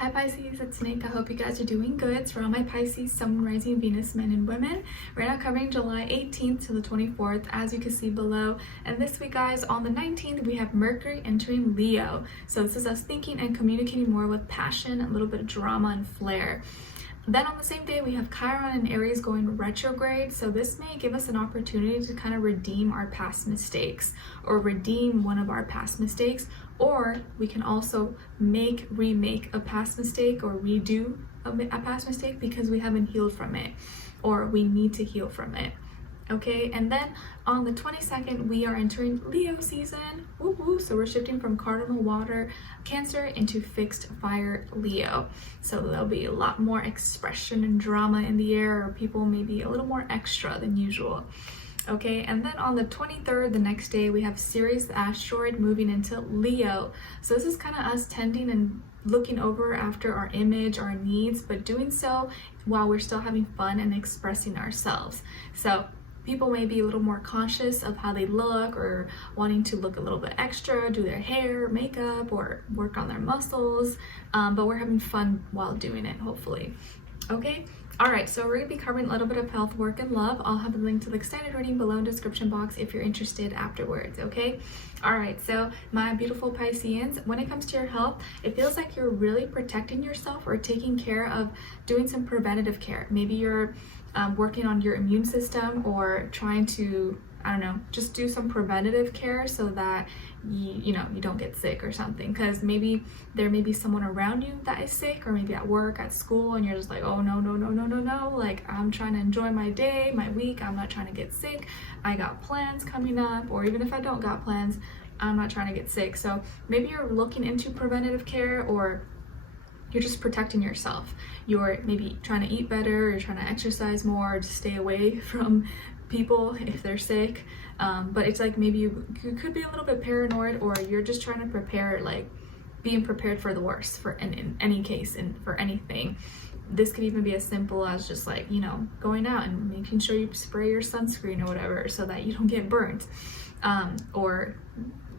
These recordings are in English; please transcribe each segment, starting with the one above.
Hi Pisces, it's Nick. I hope you guys are doing good. It's for all my Pisces, Sun, Rising, Venus, men and women. We're now covering July 18th to the 24th, as you can see below. And this week, guys, on the 19th, we have Mercury entering Leo. So this is us thinking and communicating more with passion, a little bit of drama and flair. Then on the same day, we have Chiron and Aries going retrograde. So this may give us an opportunity to kind of redeem our past mistakes or redeem one of our past mistakes. Or we can also remake a past mistake or redo a past mistake because we haven't healed from it or we need to heal from it. Okay, and then on the 22nd, we are entering Leo season. Woo-woo. So we're shifting from cardinal water Cancer into fixed fire Leo. So there'll be a lot more expression and drama in the air, or people may be a little more extra than usual. Okay, and then on the 23rd, the next day, we have Ceres, the asteroid, moving into Leo. So this is kind of us tending and looking over after our image, our needs, but doing so while we're still having fun and expressing ourselves. So people may be a little more conscious of how they look or wanting to look a little bit extra, do their hair, makeup, or work on their muscles, but we're having fun while doing it, hopefully. Okay, all right, so we're going to be covering a little bit of health, work, and love. I'll have a link to the extended reading below in the description box if you're interested afterwards, okay? All right, so my beautiful Pisceans, when it comes to your health, it feels like you're really protecting yourself or taking care of doing some preventative care. Maybe you're working on your immune system or trying to, I don't know, just do some preventative care so that you don't get sick or something, because maybe there may be someone around you that is sick, or maybe at work, at school, and you're just like, oh no, like I'm trying to enjoy my day, my week, I'm not trying to get sick, I got plans coming up, or even if I don't got plans, I'm not trying to get sick. So maybe you're looking into preventative care, or you're just protecting yourself. You're maybe trying to eat better, you're trying to exercise more, just stay away from people if they're sick. But it's like maybe you could be a little bit paranoid, or you're just trying to prepare, like being prepared for the worst for in any case and for anything. This could even be as simple as just like, going out and making sure you spray your sunscreen or whatever so that you don't get burnt. Or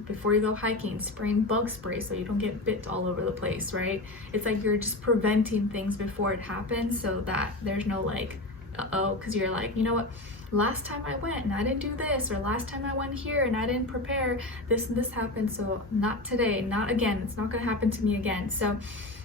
before you go hiking, spraying bug spray so you don't get bit all over the place, right? It's like you're just preventing things before it happens so that there's no like, uh-oh, because you're like, you know what, last time I went and I didn't do this, or last time I went here and I didn't prepare, this and this happened, so not today, not again, it's not going to happen to me again. So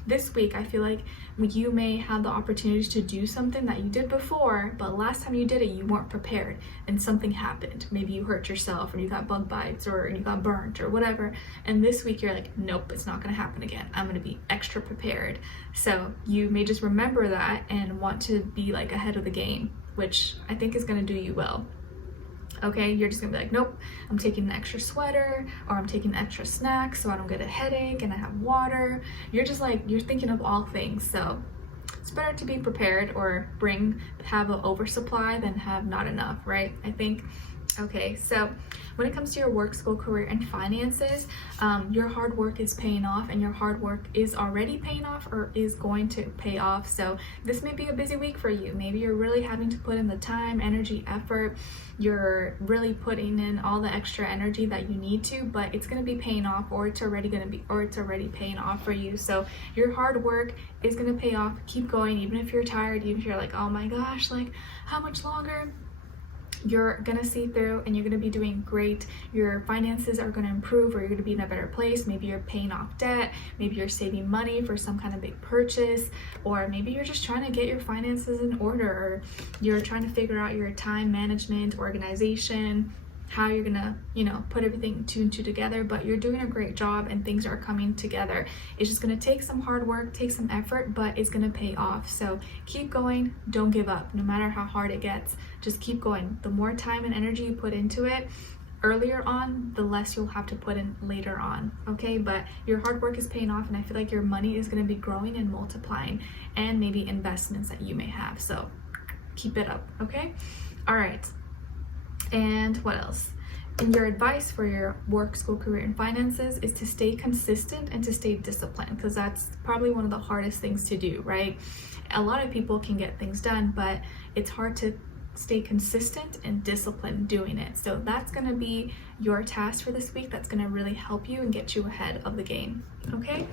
this week, I feel like you may have the opportunity to do something that you did before, but last time you did it, you weren't prepared and something happened. Maybe you hurt yourself, or you got bug bites, or you got burnt, or whatever. And this week you're like, nope, it's not going to happen again. I'm going to be extra prepared. So you may just remember that and want to be like ahead of the game, which I think is going to do you well. Okay, you're just gonna be like, nope, I'm taking an extra sweater, or I'm taking extra snacks so I don't get a headache, and I have water. You're just like, you're thinking of all things. So it's better to be prepared or have an oversupply than have not enough, right? I think. Okay, so when it comes to your work, school, career, and finances, your hard work is paying off, and your hard work is already paying off or is going to pay off. So this may be a busy week for you. Maybe you're really having to put in the time, energy, effort. You're really putting in all the extra energy that you need to, but it's going to be paying off, or it's already paying off for you. So your hard work is going to pay off. Keep going, even if you're tired, even if you're like, oh my gosh, like how much longer? You're gonna see through, and you're gonna be doing great. Your finances are gonna improve, or you're gonna be in a better place. Maybe you're paying off debt, maybe you're saving money for some kind of big purchase, or maybe you're just trying to get your finances in order, or you're trying to figure out your time management, organization, how you're gonna, put everything two and two together. But you're doing a great job, and things are coming together. It's just gonna take some hard work, take some effort, but it's gonna pay off. So keep going, don't give up, no matter how hard it gets. Just keep going. The more time and energy you put into it earlier on, the less you'll have to put in later on. Okay, but your hard work is paying off, and I feel like your money is gonna be growing and multiplying, and maybe investments that you may have. So keep it up. Okay, all right. And what else? And your advice for your work, school, career, and finances is to stay consistent and to stay disciplined, because that's probably one of the hardest things to do, right? A lot of people can get things done, but it's hard to stay consistent and disciplined doing it. So that's going to be your task for this week. That's going to really help you and get you ahead of the game. Okay,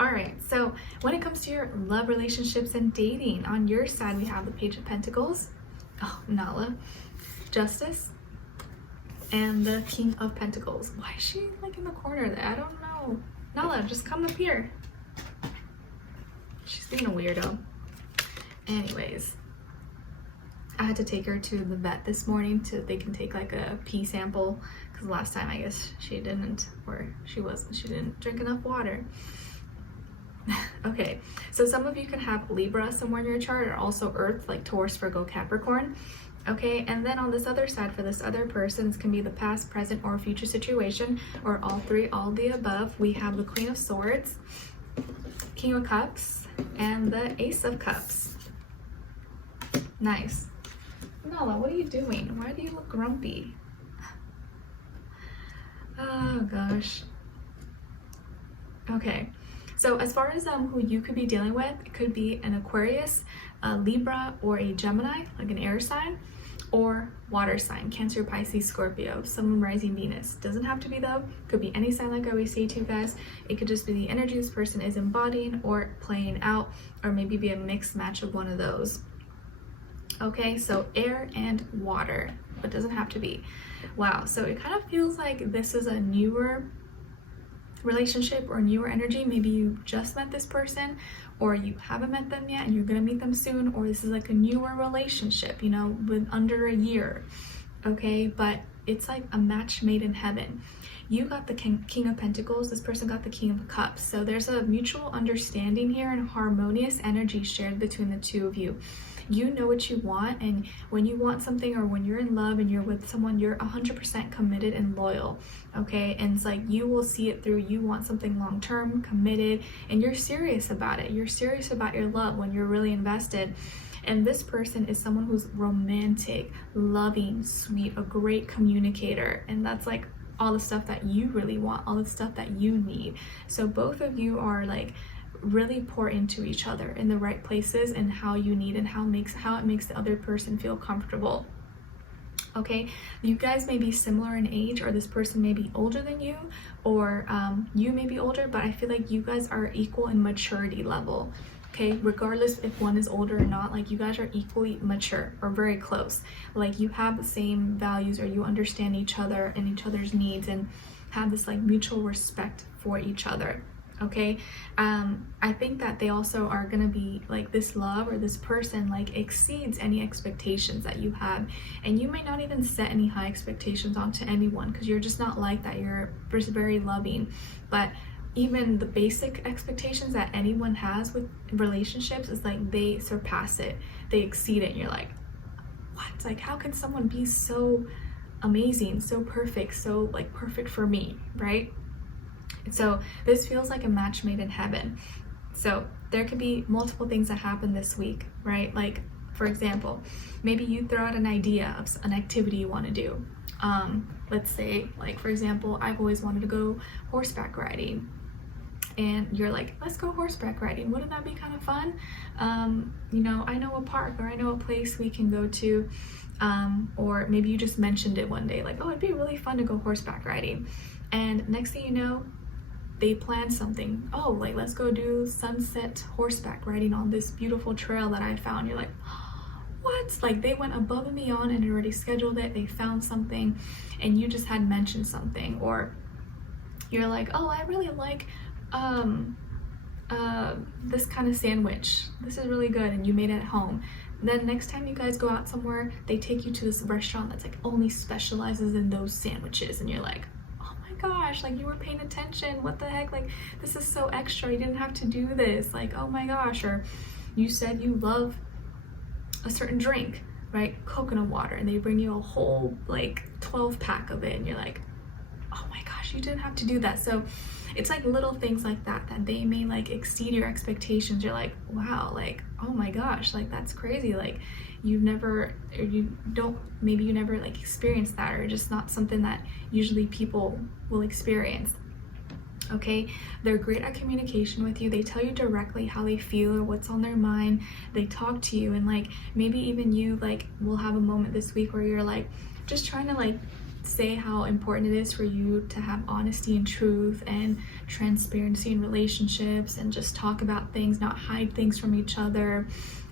All right, so when it comes to your love, relationships, and dating, on your side we have the Page of Pentacles, oh, Nala, Justice, and the King of Pentacles. Why is she like in the corner there? I don't know. Nala, just come up here. She's being a weirdo. Anyways, I had to take her to the vet this morning so they can take like a pee sample, because last time I guess she didn't, or she didn't drink enough water. Okay, so some of you can have Libra somewhere in your chart, or also Earth, like Taurus, Virgo, Capricorn. Okay, and then on this other side, for this other person, this can be the past, present, or future situation, or all three, all the above. We have the Queen of Swords, King of Cups, and the Ace of Cups. Nice. Nala, what are you doing? Why do you look grumpy? Oh gosh. Okay, so as far as who you could be dealing with, it could be an Aquarius, a Libra, or a Gemini, like an air sign, or water sign, Cancer, Pisces, Scorpio, Sun, Rising, Venus. Doesn't have to be though, could be any sign, like I always say to you guys. It could just be the energy this person is embodying or playing out, or maybe be a mixed match of one of those. Okay, so air and water, but doesn't have to be. Wow, so it kind of feels like this is a newer relationship or newer energy. Maybe you just met this person, or you haven't met them yet and you're gonna meet them soon, or this is like a newer relationship, you know, with under a year. Okay, but it's like a match made in heaven. You got the King of Pentacles, this person got the King of Cups. So there's a mutual understanding here and harmonious energy shared between the two of you. You know what you want, and when you want something, or when you're in love and you're with someone, you're 100% committed and loyal. Okay, and it's like you will see it through. You want something long-term, committed, and you're serious about it. You're serious about your love when you're really invested. And this person is someone who's romantic, loving, sweet, a great communicator, and that's like all the stuff that you really want, all the stuff that you need. So both of you are like really pour into each other in the right places, and how you need, and how it makes the other person feel comfortable. Okay, you guys may be similar in age, or this person may be older than you, or you may be older, but I feel like you guys are equal in maturity level. Okay, regardless if one is older or not, like you guys are equally mature or very close. Like you have the same values, or you understand each other and each other's needs, and have this like mutual respect for each other. Okay, I think that they also are gonna be like, this love or this person like exceeds any expectations that you have, and you may not even set any high expectations onto anyone, because you're just not like that. You're just very loving. But even the basic expectations that anyone has with relationships is like they surpass it, they exceed it, and you're like, what? Like, how can someone be so amazing, so perfect, so like perfect for me, right? So this feels like a match made in heaven. So there could be multiple things that happen this week, right? Like, for example, maybe you throw out an idea of an activity you want to do. Let's say, like, for example, I've always wanted to go horseback riding, and you're like, let's go horseback riding. Wouldn't that be kind of fun? You know, I know a park, or I know a place we can go to. Or maybe you just mentioned it one day, like, oh, it'd be really fun to go horseback riding. And next thing you know, they plan something. Oh, like, let's go do sunset horseback riding on this beautiful trail that I found. You're like, what? Like, they went above and beyond and already scheduled it. They found something, and you just had mentioned something. Or you're like, oh, I really like this kind of sandwich. This is really good, and you made it at home. Then next time you guys go out somewhere, they take you to this restaurant that's like only specializes in those sandwiches, and you're like, gosh, like, you were paying attention, what the heck, like, this is so extra, you didn't have to do this, like, oh my gosh. Or you said you love a certain drink, right, coconut water, and they bring you a whole like 12-pack of it, and you're like, oh my gosh, you didn't have to do that. So it's like little things like that that they may like exceed your expectations. You're like, wow, like, oh my gosh, like, that's crazy. Like, maybe you never like experienced that, or just not something that usually people will experience. Okay, they're great at communication with you. They tell you directly how they feel or what's on their mind. They talk to you, and like maybe even you like will have a moment this week where you're like just trying to like say how important it is for you to have honesty and truth and transparency in relationships, and just talk about things, not hide things from each other,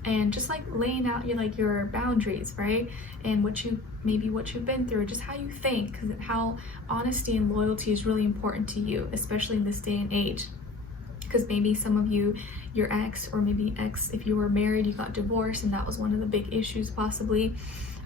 and just like laying out your boundaries, right? And what you've been through, just how you think, how honesty and loyalty is really important to you, especially in this day and age. Because maybe some of you, your ex, or maybe ex, if you were married, you got divorced, and that was one of the big issues possibly.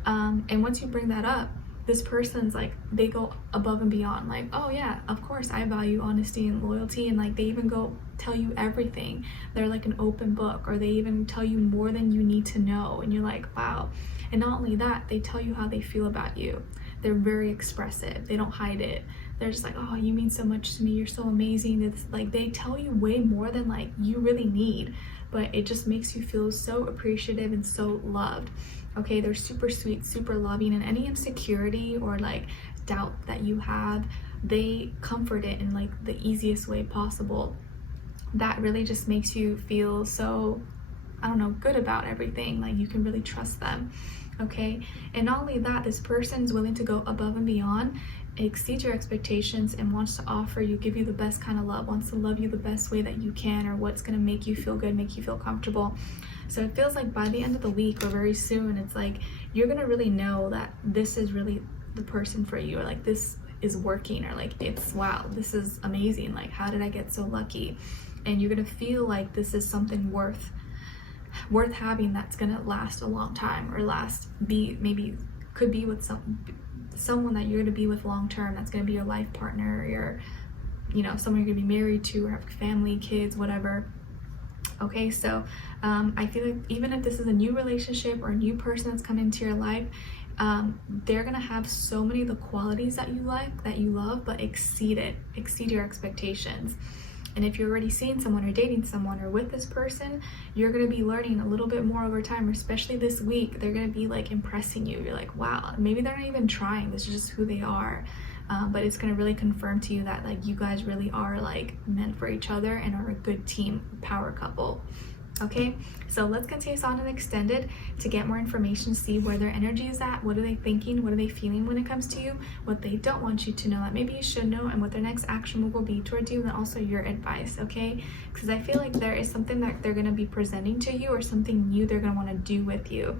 And once you bring that up, this person's like, they go above and beyond, like, oh yeah, of course I value honesty and loyalty, and like they even go tell you everything. They're like an open book, or they even tell you more than you need to know, and you're like, wow. And not only that, they tell you how they feel about you. They're very expressive, they don't hide it. They're just like, oh, you mean so much to me, you're so amazing. It's like they tell you way more than like you really need, but it just makes you feel so appreciative and so loved. Okay, they're super sweet, super loving, and any insecurity or like doubt that you have, they comfort it in like the easiest way possible. That really just makes you feel so, I don't know, good about everything. Like you can really trust them. Okay, and not only that, this person's willing to go above and beyond, exceed your expectations, and wants to offer you, give you the best kind of love, wants to love you the best way that you can, or what's going to make you feel good, make you feel comfortable. So it feels like by the end of the week, or very soon, it's like you're going to really know that this is really the person for you, or like this is working, or like it's, wow, this is amazing, like how did I get so lucky? And you're going to feel like this is something worth having, that's going to last a long time, or could be with someone that you're going to be with long term, that's going to be your life partner, or someone you're going to be married to, or have family, kids, whatever. Okay, so I feel like even if this is a new relationship or a new person that's come into your life, they're gonna have so many of the qualities that you like, that you love, but exceed your expectations. And if you're already seeing someone, or dating someone, or with this person, you're gonna be learning a little bit more over time, especially this week. They're gonna be like impressing you. You're like, wow, maybe they're not even trying, this is just who they are. But it's going to really confirm to you that like you guys really are like meant for each other and are a good team, power couple. Okay, so let's continue on and extended to get more information, see where their energy is at, what are they thinking, what are they feeling when it comes to you, what they don't want you to know that maybe you should know, and what their next action move will be towards you, and also your advice. Okay, because I feel like there is something that they're going to be presenting to you, or something new they're going to want to do with you,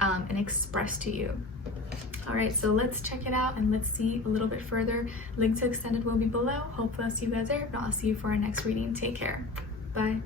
and express to you. All right, so let's check it out and let's see a little bit further. Link to extended will be below. Hopefully I'll see you guys there. If not, I'll see you for our next reading. Take care. Bye.